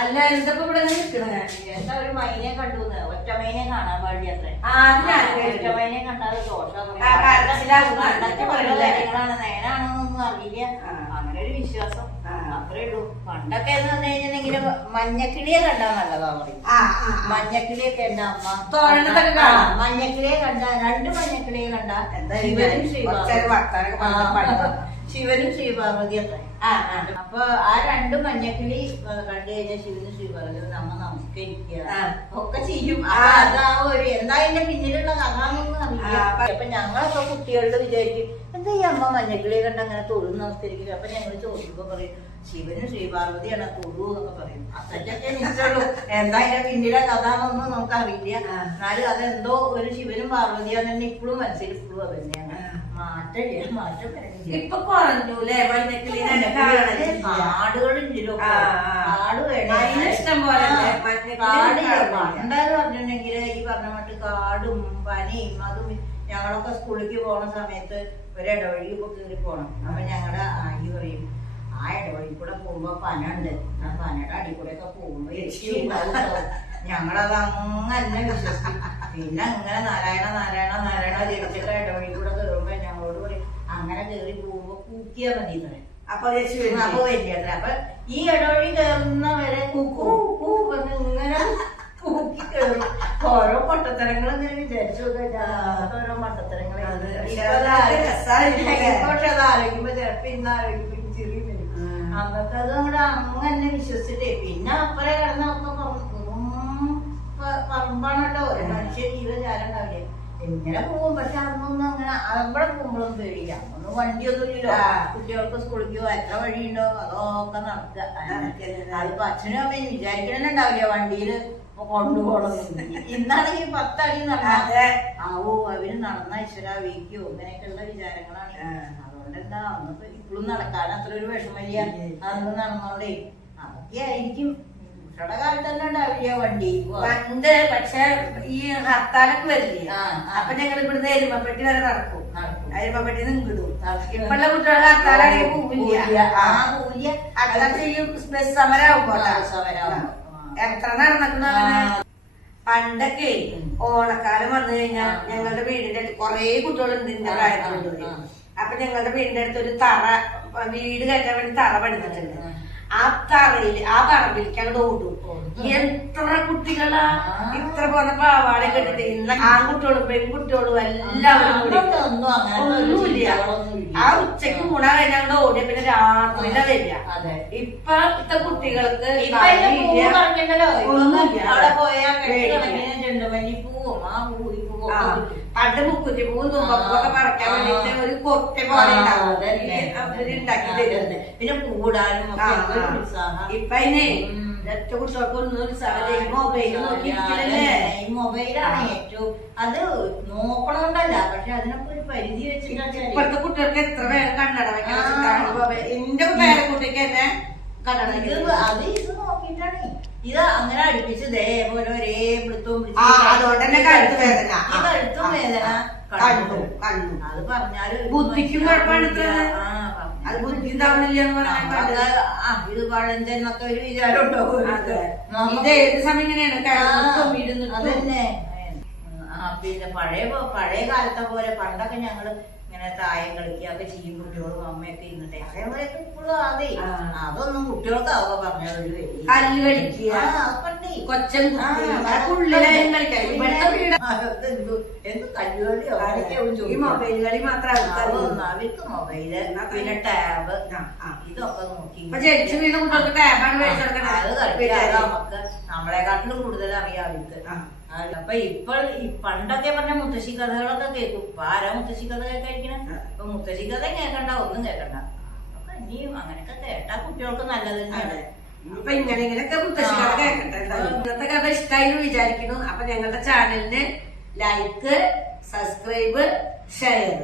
അല്ല എന്തപ്പോ ഇവിടെ നിൽക്കണേ? എന്താ ഒരു മൈനെ കണ്ടു, ഒറ്റ മൈനെ കാണാൻ പാടില്ല അത്രേ. ഒറ്റ മൈനെ കണ്ടാൽ ദോഷം കാര്യങ്ങളാണ്, നേരാണെന്നൊന്നും അറിയില്ല. അങ്ങനെ ഒരു വിശ്വാസം അത്രേ ഉള്ളൂ. പണ്ടൊക്കെ എന്ന് പറഞ്ഞു കഴിഞ്ഞിട്ടുണ്ടെങ്കിൽ മഞ്ഞക്കിളിയെ കണ്ടാ നല്ലതാ പറയും. മഞ്ഞക്കിളിയൊക്കെ എന്റെ അമ്മ മഞ്ഞക്കിളിയെ കണ്ട, 2 മഞ്ഞക്കിളിയെ കണ്ട ശിവനും ശ്രീപാർവതി അത്ര. അപ്പൊ ആ 2 മഞ്ഞക്കിളി കണ്ടു കഴിഞ്ഞാൽ ശിവനും ശ്രീപാർവതി നമ്മ നമസ്കരിക്കുക ഒക്കെ ചെയ്യും. അതാ ഒരു എന്താ അതിന്റെ പിന്നിലുള്ള കഥാന്നൊന്നും അറിയില്ല. അപ്പൊ ഞങ്ങളൊക്കെ കുട്ടികളുടെ വിചാരിക്കും എന്താ ഈ അമ്മ മഞ്ഞക്കിളിയെ കണ്ട് അങ്ങനെ തൊഴു നമസ്കരിക്കുക. അപ്പൊ ഞങ്ങൾ ചോദിക്കുമ്പോ പറയും ശിവനും ശ്രീപാർവതിയാണ് തൊഴു എന്നൊക്കെ പറയും. അത്രയ്ക്കൊക്കെ നിശ്ചയുള്ളൂ. എന്താ അതിന്റെ പിന്നിലെ കഥാന്നൊന്നും നമുക്ക് അറിയില്ല. എന്നാലും അതെന്തോ ഒരു ശിവനും പാർവതിയാന്ന് തന്നെ ഇപ്പോഴും മനസ്സിൽ ഇപ്പോഴും അത് തന്നെയാണ്. മാറ്റമില്ല, മാറ്റം ഇപ്പൊ കുറഞ്ഞൂലേ മഞ്ഞക്കിളി? കാടുകളില്ലല്ലോ, കാട് വേണം ഇഷ്ടം പോലെ. പണ്ടെന്ന് പറഞ്ഞിട്ടുണ്ടെങ്കിൽ ഈ പറഞ്ഞ മട്ട് കാടും പനിയും അതും. ഞങ്ങളൊക്കെ സ്കൂളിലേക്ക് പോണ സമയത്ത് ഒരു ഇടവഴി ഇപ്പൊ കയറി പോണം. അപ്പൊ ഞങ്ങളുടെ ആയി പറയും ആ ഇടവഴി കൂടെ പോകുമ്പോ പന ഉണ്ട്, ആ പനയുടെ അടി കൂടെ ഒക്കെ പോകുമ്പോ ഞങ്ങളത് അങ്ങനെ വിശ്വസിക്കും. പിന്നെ അങ്ങനെ നാരായണ നാരായണ നാരായണ ജപിച്ചിട്ട് ഇടവഴി കൂടെ കയറുമ്പോ ഞങ്ങളോട് പറയും അങ്ങനെ കയറി പോകുമ്പോ കൂക്കിയാ മതി പറയാം. അപ്പൊ വലിയ അപ്പൊ ഈ ഇടവഴി കയറുന്നവരെ കൂക്കൂ കൂ പറഞ്ഞ് ഇങ്ങനെ കൂക്കി കയറും. ഓരോ പൊട്ടത്തരങ്ങൾ ഇങ്ങനെ വിചാരിച്ചു ഓരോ പൊട്ടത്തരങ്ങൾ. പക്ഷെ അത് ആലോചിക്കുമ്പോ ചിലപ്പോ ഇന്ന് ആലോചിക്കുമ്പോ ചെറിയ വരും. അന്നത്തെ അത് അങ്ങോട്ട് അങ്ങനെ വിശ്വസിച്ചിട്ടേ പിന്നെ അപ്പറെ കിടന്നൊക്കെ പറമ്പാണല്ലോ, ഒരു മനുഷ്യ ജീവജാലം ഉണ്ടാവില്ലേ. എങ്ങനെ പോകും. പക്ഷെ അന്നൊന്നും അങ്ങനെ അവിടെ പോകുമ്പോഴൊന്നും പേടിയില്ല. ഒന്നും വണ്ടിയൊന്നും ഇല്ലല്ലോ. കുട്ടികൾക്ക് സ്കൂളിക്കോ എത്ര വഴിയുണ്ടോ അതൊക്കെ നടക്കുക. അതിപ്പോ അച്ഛനും അമ്മയും വിചാരിക്കണുണ്ടാവില്ല വണ്ടിയില് കൊണ്ടുപോകണം. ഇന്നാണെങ്കിൽ 10 അടി നടന്നാ ആവോ അവര് നടന്ന ഈശ്വര വീക്കോ ഇങ്ങനെയൊക്കെയുള്ള വിചാരങ്ങളാണ്. അതുകൊണ്ടെന്താ അന്നിപ്പോ ഇപ്പോഴും നടക്കാൻ അത്ര ഒരു വിഷമില്ല. അന്ന് നടന്നോണ്ടേ അതൊക്കെ ആയിരിക്കും. കാലത്ത് തന്നെ ഉണ്ടാവില്ല വണ്ടി പണ്ട്. പക്ഷെ ഈ ഹർത്താലൊക്കെ വരില്ലേ, അപ്പൊ ഞങ്ങൾ ഇവിടുന്ന് എരുമപ്പെട്ടി വരെ നടക്കും. എരുമപ്പെട്ടി നിങ്ങിടും. ഇപ്പള്ള കുട്ടികൾ ഹർത്താലാണെങ്കിൽ പോവില്ല. അതെല്ലാം ചെയ്യും. ബസ് സമരാകുമ്പോ എത്ര നടന്നിട്ടുണ്ടോ അങ്ങനെ. പണ്ടൊക്കെ ഓണക്കാലം വന്നു കഴിഞ്ഞാൽ ഞങ്ങളുടെ വീടിന്റെ അടുത്ത് കൊറേ കുട്ടികളുണ്ട് എന്റെ പ്രായത്തിലുണ്ട്. അപ്പൊ ഞങ്ങളുടെ വീടിന്റെ അടുത്ത് ഒരു തറ, വീട് കയറ്റാൻ വേണ്ടി തറ പണിതിട്ടുണ്ട്. ആ തറയില് ആ പറമ്പിലേക്ക് അങ്ങോട്ട് ഓടും. എത്ര കുട്ടികളാ ഇത്ര പോന്ന പാവാട കെട്ടിട്ട്. ഇന്ന് ആൺകുട്ടികളും പെൺകുട്ടികളും എല്ലാവരും കൂടി ഒന്നുമില്ല. ആ ഉച്ചക്ക് ഊണ കഴിഞ്ഞാൽ അങ്ങോട്ട് ഓടിയ പിന്നെ രാത്രിയില വരിക. ഇപ്പത്തെ കുട്ടികൾക്ക് പണ്ട് മുക്കുറ്റി പൂവും തുമ്പപ്പൂവൊക്കെ പറിക്കാൻ വേണ്ടിട്ട് ഒരു കൊറ്റ പോലെ ഉണ്ടാക്കി തരുന്നത്. പിന്നെ കൂടാനും ഇപ്പൊ അതിനെ കുട്ടികൾക്ക് ഒന്നും ഉത്സാഹം മൊബൈൽ നോക്കിയിരിക്കലല്ലേ. ഈ മൊബൈലാണ് ഏറ്റവും അത് നോക്കണോണ്ടല്ല, പക്ഷെ അതിനൊക്കെ ഒരു പരിധി വെച്ചിട്ട് ഇപ്പോഴത്തെ കുട്ടികൾക്ക് എത്ര വേഗം കണ്ണട വെക്കാൻ. എന്റെ പേരക്കുട്ടിക്ക് തന്നെ കണ്ണട അത് ഇത് നോക്കിയിട്ടാണ് ഇത് അങ്ങനെ അടുപ്പിച്ച് ഇതേപോലെ ഒരേ വൃത്തവും അതുകൊണ്ട് തന്നെ കഴുത്ത് വേദന. ഈ കഴുത്തും വേദന കണ്ടു. അത് പറഞ്ഞാല് ബുദ്ധിക്കും കുഴപ്പമാണ്. അത് ബുദ്ധി ഉണ്ടാവണില്ല എന്ന് പറഞ്ഞാൽ ഇത് പഴഞ്ചെന്നൊക്കെ ഒരു വിചാരം ഉണ്ടാവും. ഇത് ഏത് സമയം ഇങ്ങനെയാണ് അതന്നെ. പിന്നെ പഴയ കാലത്തെ പോലെ പണ്ടൊക്കെ ഞങ്ങള് ഇങ്ങനെ തായം കളിക്കുകയൊക്കെ ചെയ്യും കുട്ടികളും അമ്മയൊക്കെ ഇരുന്നിട്ട്. അതേപോലെയൊക്കെ ഇപ്പോഴും അതെ അതൊന്നും കുട്ടികൾക്ക് അവ പറഞ്ഞൊരു കല്ല് കളിക്കുക, കൊച്ചൻ എന്ത് കല്ലുകളിയോ മൊബൈൽ കളി മാത്രം. അവർക്ക് മൊബൈല് പിന്നെ ടാബ് ഇതൊക്കെ നോക്കി ജനിച്ചു വീണ കുട്ടികൾക്ക് ടാബാണ് മേടിച്ചു കൊടുക്കണത്. അത് കളിക്കാതെ നമുക്ക് നമ്മളെക്കാട്ടിലും കൂടുതൽ അറിയാം അവർക്ക്. അപ്പൊ പണ്ടൊക്കെ പറഞ്ഞ മുത്തശ്ശി കഥകളൊക്കെ കേൾക്കും. ഇപ്പൊ ആരാ മുത്തശ്ശി കഥ കേൾക്കാതിരിക്കണം? ഇപ്പൊ മുത്തശ്ശി കഥ കേൾക്കണ്ട, ഒന്നും കേൾക്കണ്ട. അപ്പൊ ഇനിയും അങ്ങനെയൊക്കെ കേട്ടാ കുട്ടികൾക്ക് നല്ലത് തന്നെയാണ്. അപ്പൊ ഇങ്ങനെയൊക്കെ മുത്തശ്ശി കഥ കേൾക്കട്ടെ. ഇന്നത്തെ കഥ ഇഷ്ടമായി വിചാരിക്കുന്നു. അപ്പൊ ഞങ്ങളുടെ ചാനലിന് ലൈക്ക്, സബ്സ്ക്രൈബ്, ഷെയർ.